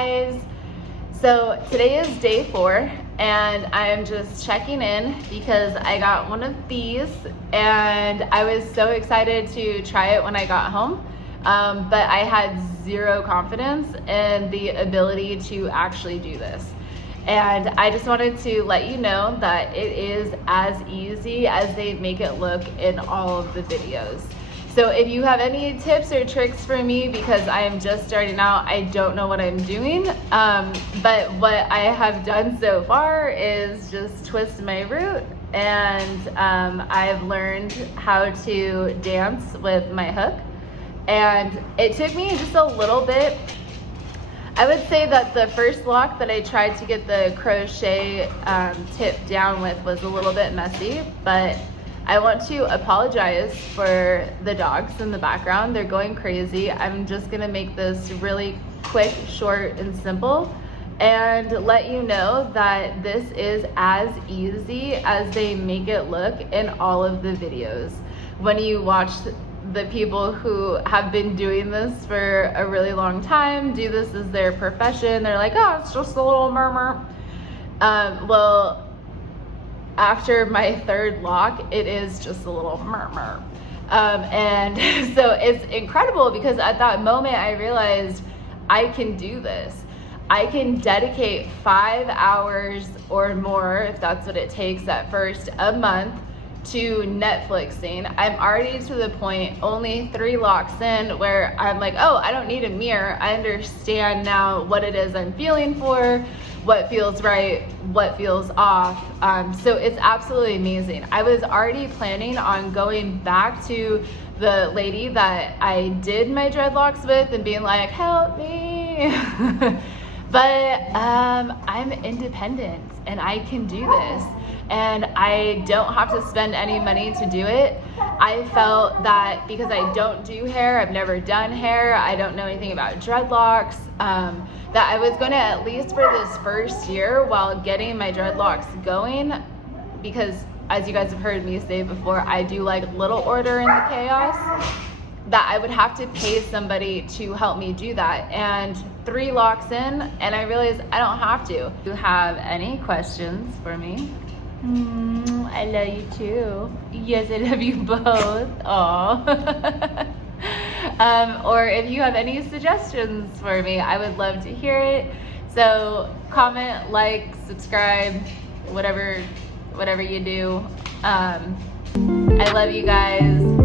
guys. So today is day 4 and I'm just checking in because I got one of these and I was so excited to try it when I got home, but I had zero confidence in the ability to actually do this. And I just wanted to let you know that it is as easy as they make it look in all of the videos. So if you have any tips or tricks for me, because I am just starting out, I don't know what I'm doing, but what I have done so far is just twist my root, and I've learned how to dance with my hook, and it took me just a little bit. I would say that the first lock that I tried to get the crochet tip down with was a little bit messy, but I want to apologize for the dogs in the background. They're going crazy. I'm just gonna make this really quick, short, and simple, and let you know that this is as easy as they make it look in all of the videos. When you watch the people who have been doing this for a really long time, do this as their profession, they're like, oh, it's just a little murmur. Well, after my third lock, it is just a little murmur. And so it's incredible because at that moment I realized I can do this. I can dedicate 5 hours or more, if that's what it takes at first, a month to Netflixing. I'm already to the point, only 3 locks in, where I'm like, oh, I don't need a mirror. I understand now what it is I'm feeling for, what feels right, what feels off. So it's absolutely amazing. I was already planning on going back to the lady that I did my dreadlocks with and being like, help me. But I'm independent and I can do this, and I don't have to spend any money to do it. I felt that because I don't do hair, I've never done hair, I don't know anything about dreadlocks, that I was going to, at least for this first year while getting my dreadlocks going, because as you guys have heard me say before, I do like little order in the chaos, that I would have to pay somebody to help me do that. And 3 locks in, and I realized I don't have to. Do you have any questions for me? I love you too. Yes, I love you both. Aww. Or if you have any suggestions for me, I would love to hear it. So comment, like, subscribe, whatever you do. I love you guys.